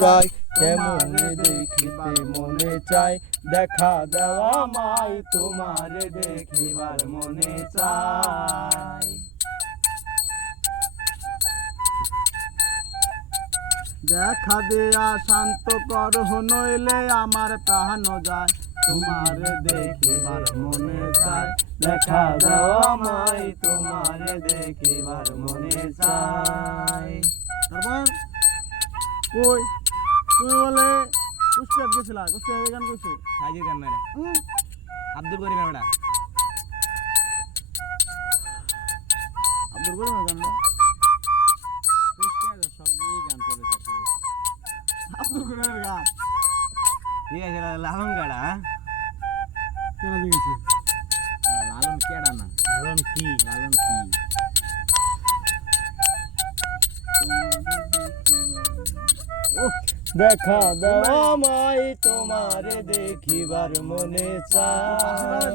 চাই কেমন দেখিতে মনে চাই দেখা দেওয়া মাই তোমার দেখিবার মনে চাই। দেখা দিয়া শান্ত করহ নইলে আমার প্রাণ যায় তোমার দেখিবার মনে চায়। দেখা দেওয়া মাই তোমার দেখিবার মনে চাই। তারপর কই তুমি বলে কুষ্টিয়াত গেছিলা, কুষ্টিয়াত গান কইছে সাইজের গান মেরে আব্দুল করিম মেরা আব্দুল করিমের গানটা কুষ্টিয়ার সব দিকে গান চলে যাচ্ছে। আব্দুল করিমের গান ঠিক আছে লালন গাড়া কেন দিয়েছে লালন কেডা না লালন কি দেখা দেওয়া মাই তোমার দেখিবার মনে চাই।